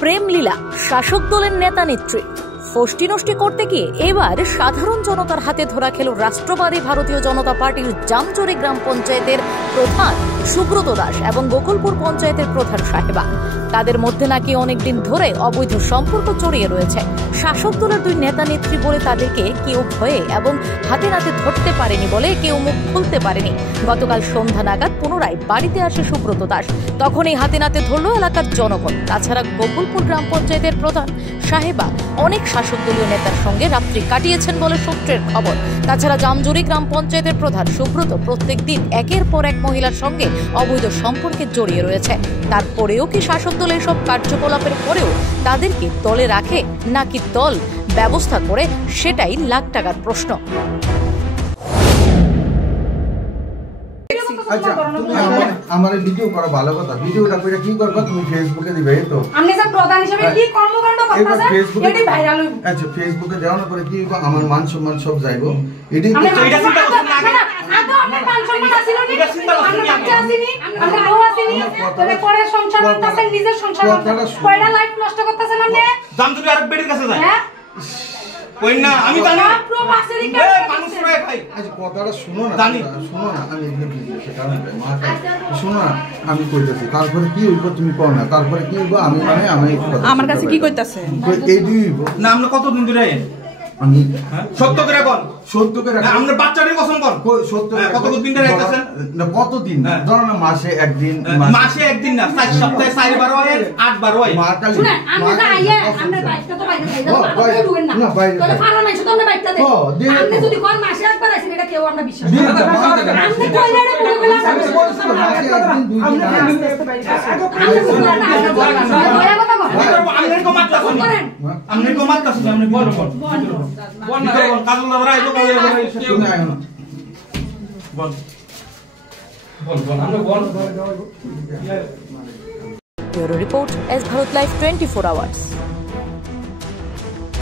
প্রেম লীলা শাসক দলের নেতা নেত্রী ফষ্টি নষ্টি করতে গিয়ে এবার সাধারণ জনতার হাতে ধরা খেল রাষ্ট্রবাদী ভারতীয় জনতা পার্টির জামচুরি গ্রাম পঞ্চায়েতের প্রধান সুব্রত দাস এবং গোকুলপুর পঞ্চায়েতের প্রধান সাহেবা। তাদের মধ্যে নাকি অনেকদিন ধরে অবৈধ সম্পর্ক জড়িয়ে রয়েছে। শাসক দলের দুই নেতা নেত্রী বলে তাদেরকে কেউ ভয়ে এবং হাতে নাতে ধরতে পারেনি বলে কেউ মুখ খুলতে পারেনি। গতকাল সন্ধ্যা নাগাদ পুনরায় বাড়িতে আসে সুব্রত দাস, তখনই হাতে নাতে ধরল এলাকার জনগণ। তাছাড়া গোকুলপুর গ্রাম পঞ্চায়েতের প্রধান সাহেবা অনেক শাসক দলীয় নেতার সঙ্গে রাত্রি কাটিয়েছেন বলে সূত্রের খবর। তাছাড়া জামজুরি গ্রাম পঞ্চায়েতের প্রধান সুব্রত প্রত্যেক দিন একের পর এক মহিলার সঙ্গে অবৈধ সম্পর্কে জড়িয়ে রয়েছে। তারপরেও কি শাসক দল এসব কার্যকলাপের পরেও তাদেরকে দলে রাখে নাকি দল ব্যবস্থা করে, সেটাই লাখ টাকার প্রশ্ন। আচ্ছা তুমি আমার ভিডিও করো, ভালো কথা। ভিডিওটা করে কি করবে তুমি ফেসবুকে দিবে। এই তো আপনি স্যার প্রধান হিসেবে কি কর্মকাণ্ড করতেছেন এটি ভাইরাল হইব। আচ্ছা ফেসবুকে দেওয়া না করে কি আমার মান সম্মান সব যাইবো। এটি এটা চিন্তা করছেন না। আগে আপনি মান সম্মান আসিল নি, আমরা বাচ্চা আসিনি, আমরা বউ আসিনি, তবে পরে সংসার করতেছেন, নিজের সংসার কয়টা লাইফ নষ্ট করতেছেন আপনি। জামজুরি আরেক বেটির কাছে যায় হ্যাঁ কই না আমি জানি প্রবাসী কে মানুষ রয়ে ভাই। আচ্ছা কথাটা শুনো না, জানি শুনো না, আমি এখানে বুঝতেছি কারণ শুনো না, আমি কইতাছি তারপরে কি হইব তুমি কও না, তারপরে কি হইব আমি আমি আমার কাছে কি কইতাছে এই দুই হইব না। আমরা কতদিন ধরে আমি সত্য করে কোন সত্য করে আমরা বাচ্চাদের কসম কোন সত্য কতদিন ধরে আইতাছেন না কতদিন ধরো না মাসে একদিন, মাসে একদিন না 4 সপ্তাহে 4 বার হয় 8 বার হয়। মা কালী শুনে আমরা তো আইয়া আমরা বাইকটা তো বাইরে যাই না, আপনি দুবেন না তাহলে ফারার মাইছ তো আমরা বাইকটা দেই। আপনি যদি কোন মাসে একবার আইছেন এটা কেউ আমরা বিশ্বাস করি না। আপনি কইলে না বলে বলে মাসে একদিন দুই দিন আমনের কো মারতাছেন আমনের কো মারতাছেন আপনি বল বল বল না কাজল দাদা আইবো বল বল বল আমরা বল bureau report S Bharat live 24 hours.